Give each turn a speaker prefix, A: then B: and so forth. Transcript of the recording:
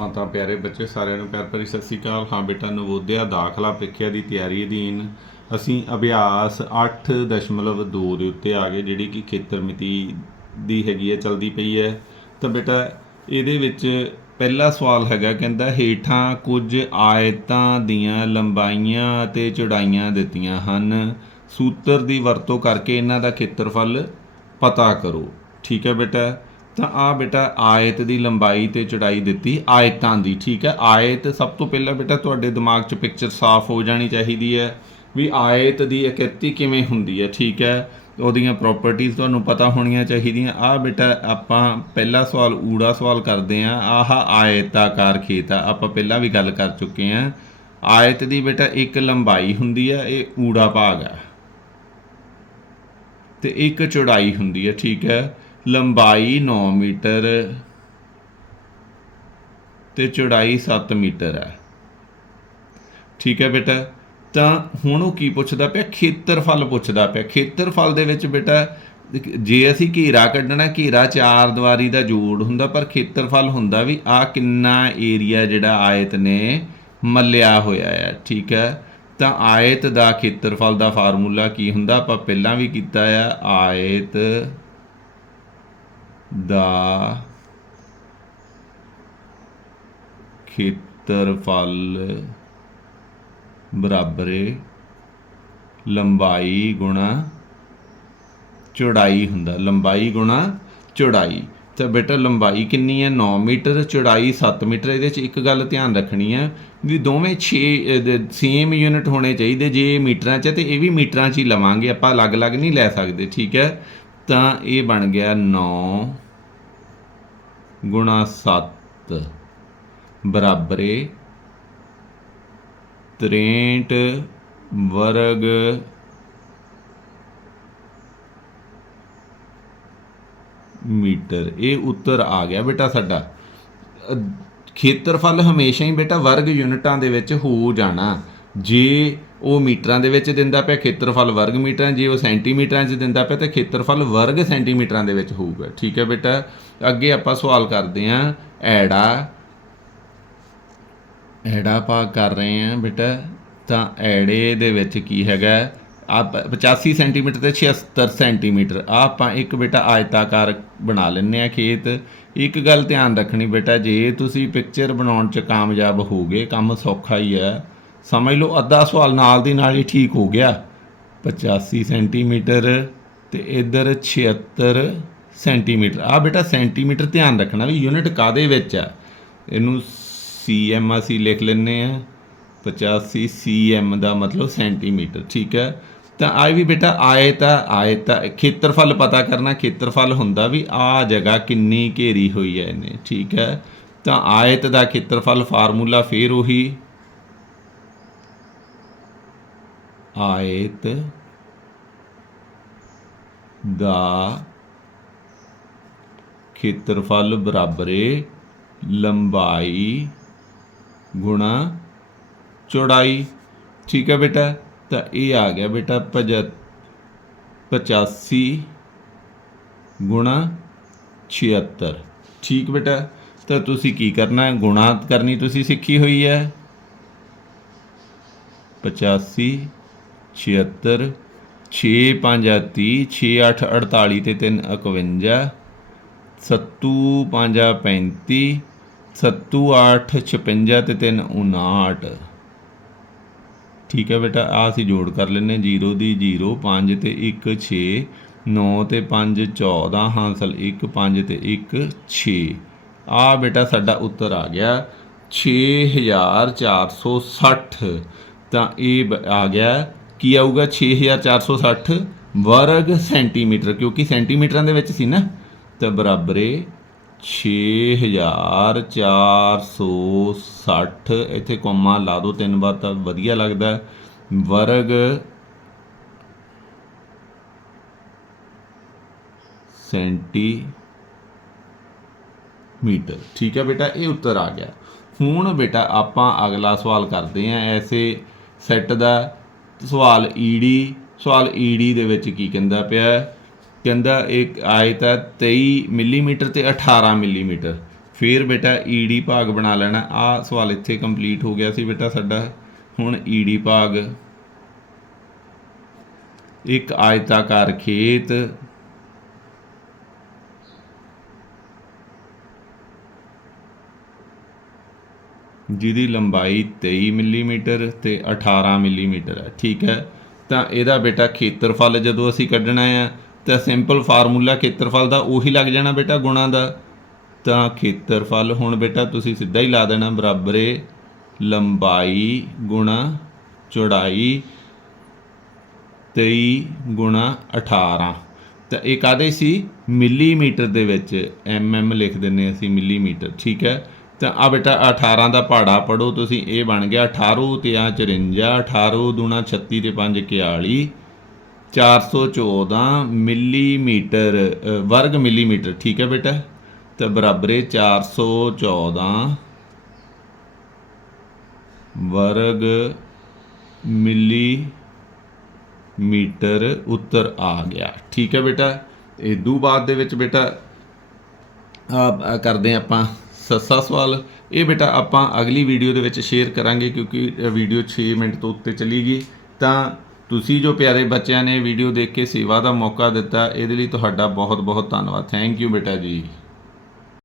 A: ਮਾਤਾ ਪਿਆਰੇ ਬੱਚੇ ਸਾਰਿਆਂ ਨੂੰ ਪਿਆਰ ਭਰੀ ਸਤਿ ਸ੍ਰੀ ਅਕਾਲ। ਹਾਂ ਬੇਟਾ, ਨਵੋਦਿਆ ਦਾਖਲਾ ਪ੍ਰੀਖਿਆ ਦੀ ਤਿਆਰੀ ਅਧੀਨ ਅਸੀਂ ਅਭਿਆਸ 8.2 ਦੇ ਉੱਤੇ ਆ ਗਏ, ਜਿਹੜੀ ਕਿ ਖੇਤਰ ਮਿਤੀ ਦੀ ਹੈਗੀ ਹੈ, ਚਲਦੀ ਪਈ ਹੈ। ਤਾਂ ਬੇਟਾ, ਇਹਦੇ ਵਿੱਚ ਪਹਿਲਾ ਸਵਾਲ ਹੈਗਾ, ਕਹਿੰਦਾ ਹੇਠਾਂ ਕੁਝ ਆਇਤਾਂ ਦੀਆਂ ਲੰਬਾਈਆਂ ਅਤੇ ਚੌੜਾਈਆਂ ਦਿੱਤੀਆਂ ਹਨ। ਸੂਤਰ ਦੀ ਵਰਤੋਂ ਕਰਕੇ ਇਹਨਾਂ ਦਾ ਖੇਤਰਫਲ ਪਤਾ ਕਰੋ। ਠੀਕ ਹੈ ਬੇਟਾ? ਤਾਂ ਆ ਬੇਟਾ ਆਇਤ ਦੀ ਲੰਬਾਈ ਤੇ ਚੌੜਾਈ ਦਿੱਤੀ, ਆਇਤਾਂ ਦੀ, ਠੀਕ ਹੈ? ਆਇਤ ਸਭ ਤੋਂ ਪਹਿਲਾਂ ਬੇਟਾ ਤੁਹਾਡੇ ਦਿਮਾਗ 'ਚ ਪਿਕਚਰ ਸਾਫ਼ ਹੋ ਜਾਣੀ ਚਾਹੀਦੀ ਹੈ ਵੀ ਆਇਤ ਦੀ ਆਕ੍ਰਿਤੀ ਕਿਵੇਂ ਹੁੰਦੀ ਹੈ, ਠੀਕ ਹੈ? ਉਹਦੀਆਂ ਪ੍ਰਾਪਰਟੀਆਂ ਤੁਹਾਨੂੰ ਪਤਾ ਹੋਣੀਆਂ ਚਾਹੀਦੀਆਂ। ਆ ਬੇਟਾ ਆਪਾਂ ਪਹਿਲਾ ਸਵਾਲ, ਊੜਾ ਸਵਾਲ ਕਰਦੇ ਆਂ ਆਹ ਆਇਤਾਕਾਰ ਖੇਤ ਆ, ਆਪਾਂ ਪਹਿਲਾਂ ਵੀ ਗੱਲ ਕਰ ਚੁੱਕੇ ਆਂ ਆਇਤ ਦੀ ਬੇਟਾ ਇੱਕ ਲੰਬਾਈ ਹੁੰਦੀ ਹੈ, ਇਹ ਊੜਾ ਭਾਗ ਹੈ ਤੇ ਇੱਕ ਚੌੜਾਈ ਹੁੰਦੀ ਹੈ, ਠੀਕ ਹੈ? ਲੰਬਾਈ 9 ਮੀਟਰ ਤੇ ਚੌੜਾਈ 7 ਮੀਟਰ ਹੈ। ਠੀਕ ਹੈ ਬੇਟਾ? ਤਾਂ ਹੁਣ ਉਹ ਕੀ ਪੁੱਛਦਾ ਪਿਆ? ਖੇਤਰਫਲ ਪੁੱਛਦਾ ਪਿਆ। ਖੇਤਰਫਲ ਦੇ ਵਿੱਚ ਬੇਟਾ, ਜੇ ਅਸੀਂ ਘੇਰਾ ਕੱਢਣਾ, ਘੇਰਾ ਚਾਰ ਦੀਵਾਰੀ ਦਾ ਜੋੜ ਹੁੰਦਾ, ਪਰ ਖੇਤਰਫਲ ਹੁੰਦਾ ਵੀ ਆ ਕਿੰਨਾ ਏਰੀਆ ਜਿਹੜਾ ਆਇਤ ਨੇ ਮੱਲਿਆ ਹੋਇਆ ਹੈ। ਠੀਕ ਹੈ? ਤਾਂ ਆਇਤ ਦਾ ਖੇਤਰਫਲ ਦਾ ਫਾਰਮੂਲਾ ਕੀ ਹੁੰਦਾ? ਆਪਾਂ ਪਹਿਲਾਂ ਵੀ ਕੀਤਾ ਆ, ਆਇਤ ਦਾ ਖੇਤਰਫਲ ਬਰਾਬਰ ਹੈ ਲੰਬਾਈ ਗੁਣਾ ਚੌੜਾਈ ਹੁੰਦਾ, ਲੰਬਾਈ ਗੁਣਾ ਚੌੜਾਈ। ਤਾਂ ਬੇਟਾ, ਲੰਬਾਈ ਕਿੰਨੀ ਹੈ? 9 ਮੀਟਰ, ਚੌੜਾਈ 7 ਮੀਟਰ, ਇਹਦੇ 'ਚ ਇੱਕ ਗੱਲ ਧਿਆਨ ਰੱਖਣੀ ਹੈ ਵੀ ਦੋਵੇਂ 6 ਸੇਮ ਯੂਨਿਟ ਹੋਣੇ ਚਾਹੀਦੇ ਜੇ ਮੀਟਰਾਂ 'ਚ ਹੈ ਤੇ ਇਹ ਵੀ ਮੀਟਰਾਂ 'ਚ ਹੀ ਲਵਾਂਗੇ, ਆਪਾਂ ਅਲੱਗ-ਅਲੱਗ ਨਹੀਂ ਲੈ ਸਕਦੇ, ਠੀਕ ਹੈ? ਤਾਂ ਇਹ ਬਣ ਗਿਆ 9 ਗੁਣਾ 7 ਬਰਾਬਰ ਹੈ 63 ਵਰਗ ਮੀਟਰ। ਇਹ ਉੱਤਰ ਆ ਗਿਆ ਬੇਟਾ ਸਾਡਾ। ਖੇਤਰਫਲ ਹਮੇਸ਼ਾ ਹੀ ਬੇਟਾ ਵਰਗ ਯੂਨਿਟਾਂ ਦੇ ਵਿੱਚ ਹੋ ਜਾਣਾ। ਜੇ ਉਹ ਮੀਟਰਾਂ ਦੇ ਵਿੱਚ ਦਿੰਦਾ ਪਿਆ ਖੇਤਰਫਲ ਵਰਗ ਮੀਟਰਾਂ, ਜੇ ਉਹ ਸੈਂਟੀਮੀਟਰਾਂ 'ਚ ਦਿੰਦਾ ਪਿਆ ਤਾਂ ਖੇਤਰਫਲ ਵਰਗ ਸੈਂਟੀਮੀਟਰਾਂ ਦੇ ਵਿੱਚ ਹੋਊਗਾ। ਠੀਕ ਹੈ ਬੇਟਾ? ਅੱਗੇ ਆਪਾਂ ਸਵਾਲ ਕਰਦੇ ਹਾਂ। ਐੜਾ ਐੜਾ ਭਾਗ ਕਰ ਰਹੇ ਹਾਂ ਬੇਟਾ। ਤਾਂ ਐੜੇ ਦੇ ਵਿੱਚ ਕੀ ਹੈਗਾ? ਆ 85 ਸੈਂਟੀਮੀਟਰ ਤੇ 76 ਸੈਂਟੀਮੀਟਰ। ਆ ਆਪਾਂ ਇੱਕ ਬੇਟਾ ਆਇਤਾਕਾਰ ਬਣਾ ਲੈਂਦੇ ਆ ਖੇਤ। ਇੱਕ ਗੱਲ ਧਿਆਨ ਰੱਖਣੀ ਬੇਟਾ, ਜੇ ਤੁਸੀਂ ਪਿਕਚਰ ਬਣਾਉਣ 'ਚ ਕਾਮਯਾਬ ਹੋਗੇ, ਕੰਮ ਸੌਖਾ ਹੀ ਹੈ। ਸਮਝ ਲਓ, ਅੱਧਾ ਸਵਾਲ ਨਾਲ ਦੀ ਨਾਲ ਹੀ ਠੀਕ ਹੋ ਗਿਆ। 85 ਸੈਂਟੀਮੀਟਰ ਤੇ ਇਧਰ 76 ਸੈਂਟੀਮੀਟਰ। ਆ ਬੇਟਾ ਸੈਂਟੀਮੀਟਰ ਧਿਆਨ ਰੱਖਣਾ ਵੀ ਯੂਨਿਟ ਕਾਦੇ ਵਿੱਚ ਆ? ਇਹਨੂੰ ਸੀਐਮ ਅਸੀਂ ਲਿਖ ਲੈਨੇ ਆ 85 ਸੀਐਮ ਦਾ ਮਤਲਬ ਸੈਂਟੀਮੀਟਰ, ਠੀਕ ਹੈ? ਤਾਂ ਆਏ ਵੀ ਬੇਟਾ ਆਏ ਤਾਂ ਆਏ ਤਾਂ ਖੇਤਰਫਲ ਪਤਾ ਕਰਨਾ, ਖੇਤਰਫਲ ਹੁੰਦਾ ਵੀ ਆ ਜਗ੍ਹਾ ਕਿੰਨੀ ਘੇਰੀ ਹੋਈ ਹੈ ਇਹਨੇ, ਠੀਕ ਹੈ? ਤਾਂ ਆਇਤ ਦਾ ਖੇਤਰਫਲ ਫਾਰਮੂਲਾ ਫੇਰ ਉਹੀ ਆਇਤ ਦਾ ਖੇਤਰਫਲ ਬਰਾਬਰੇ ਲੰਬਾਈ ਗੁਣਾ ਚੌੜਾਈ। ਠੀਕ ਹੈ ਬੇਟਾ? ਤਾਂ ਇਹ ਆ ਗਿਆ ਬੇਟਾ 85 ਗੁਣਾ 76 ਠੀਕ ਬੇਟਾ? ਤਾਂ ਤੁਸੀਂ ਕੀ ਕਰਨਾ ਹੈ? ਗੁਣਾ ਕਰਨੀ ਤੁਸੀਂ ਸਿੱਖੀ ਹੋਈ ਹੈ। 85 76 6 5 30 6 8 48 ਤੇ 3 51 ਸੱਤੂ 5 35 ਸੱਤੂ 8 56 ਤੇ 3 59 ਠੀਕ ਹੈ ਬੇਟਾ ਆ ਅਸੀਂ ਜੋੜ ਕਰ ਲੈਨੇ 0 ਦੀ 0 5 ਤੇ 1 6 9 ਤੇ 5 14 ਹਾਸਲ 1 5 ਤੇ 1 6 ਆ ਬੇਟਾ ਸਾਡਾ ਉੱਤਰ ਆ ਗਿਆ। 6460 ਤਾਂ ਇਹ ਬ- ਆ ਗਿਆ ਕੀ ਆਊਗਾ 6460 ਵਰਗ ਸੈਂਟੀਮੀਟਰ, ਕਿਉਂਕਿ ਸੈਂਟੀਮੀਟਰਾਂ ਦੇ ਵਿੱਚ ਸੀ ਨਾ, ਤਾਂ ਬਰਾਬਰ ਹੈ 6460 ਇੱਥੇ ਕੋਮਾ ਲਾ ਦਿਓ ਤਿੰਨ ਵਾਰ ਤਾਂ ਵਧੀਆ ਲੱਗਦਾ ਹੈ। ਵਰਗ ਸੈਂਟੀਮੀਟਰ ਠੀਕ ਹੈ ਬੇਟਾ, ਇਹ ਉੱਤਰ ਆ ਗਿਆ ਹੁਣ ਬੇਟਾ ਆਪਾਂ ਅਗਲਾ ਸਵਾਲ ਕਰਦੇ ਹਾਂ, ਐਸੇ ਸੈੱਟ ਦਾ ਸਵਾਲ ਈਡੀ ਸਵਾਲ ਈਡੀ ਦੇ ਵਿੱਚ ਕੀ ਕਹਿੰਦਾ ਪਿਆ ਕਹਿੰਦਾ ਇੱਕ ਆਇਤ ਹੈ 23 ਮਿਲੀਮੀਟਰ ਤੇ 18 ਮਿਲੀਮੀਟਰ। ਫਿਰ ਬੇਟਾ ਈਡੀ ਭਾਗ ਬਣਾ ਲੈਣਾ। ਆ ਸਵਾਲ ਇੱਥੇ ਕੰਪਲੀਟ ਹੋ ਗਿਆ ਸੀ ਬੇਟਾ ਸਾਡਾ। ਹੁਣ ਈਡੀ ਭਾਗ। ਇੱਕ ਆਇਤਾਕਾਰ ਖੇਤ। ਜਿਹਦੀ ਲੰਬਾਈ 23 ਮਿਲੀਮੀਟਰ ਤੇ 18 ਮਿਲੀਮੀਟਰ ਹੈ, ਠੀਕ ਹੈ? ਤਾਂ ਇਹਦਾ ਬੇਟਾ ਖੇਤਰਫਲ ਜਦੋਂ ਅਸੀਂ ਕੱਢਣਾ ਆ ਤਾਂ ਸਿੰਪਲ ਫਾਰਮੂਲਾ ਖੇਤਰਫਲ ਦਾ ਉਹੀ ਲੱਗ ਜਾਣਾ ਬੇਟਾ ਗੁਣਾ ਦਾ। ਤਾਂ ਖੇਤਰਫਲ, ਹੁਣ ਬੇਟਾ ਤੁਸੀਂ ਸਿੱਧਾ ਹੀ ਲਾ ਦੇਣਾ, ਬਰਾਬਰ ਏ ਲੰਬਾਈ ਗੁਣਾ ਚੌੜਾਈ 23 ਗੁਣਾ 18 ਤਾਂ ਇਹ ਕਾਦੇ ਸੀ? ਮਿਲੀਮੀਟਰ ਦੇ ਵਿੱਚ ਐਮਐਮ ਲਿਖ ਦਿੰਨੇ ਅਸੀਂ, ਮਿਲੀਮੀਟਰ, ਠੀਕ ਹੈ? ਤਾਂ ਆ ਬੇਟਾ 18 ਦਾ ਪਹਾੜਾ ਪੜੋ ਤੁਸੀਂ ਇਹ ਬਣ ਗਿਆ 18 ਤੇ ਆ 54 18 ਦੂਣਾ 36 ਤੇ 5 41 414 ਮਿਲੀਮੀਟਰ ਵਰਗ ਮਿਲੀਮੀਟਰ, ਠੀਕ ਹੈ ਬੇਟਾ? ਤਾਂ ਬਰਾਬਰ ਹੈ 414 ਵਰਗ ਮਿਲੀਮੀਟਰ ਉੱਤਰ ਆ ਗਿਆ, ਠੀਕ ਹੈ ਬੇਟਾ? ਇਹ ਇਦੋਂ ਬਾਅਦ ਦੇ ਵਿੱਚ ਬੇਟਾ ਕਰਦੇ ਆਪਾਂ। ਸੱਸਾ ਸਵਾਲ। ਇਹ ਬੇਟਾ ਆਪਾਂ ਅਗਲੀ ਵੀਡੀਓ ਦੇ ਵਿੱਚ ਸ਼ੇਅਰ ਕਰਾਂਗੇ ਕਿਉਂਕਿ ਵੀਡੀਓ 6 ਮਿੰਟ ਤੋਂ ਉੱਤੇ ਚਲੀ ਗਈ ਤਾਂ ਤੁਸੀਂ ਜੋ ਪਿਆਰੇ ਬੱਚਿਆਂ ਨੇ ਵੀਡੀਓ ਦੇਖ ਕੇ ਸੇਵਾ ਦਾ ਮੌਕਾ ਦਿੱਤਾ, ਇਹਦੇ ਲਈ ਤੁਹਾਡਾ ਬਹੁਤ ਬਹੁਤ ਧੰਨਵਾਦ। ਥੈਂਕ ਯੂ ਬੇਟਾ ਜੀ।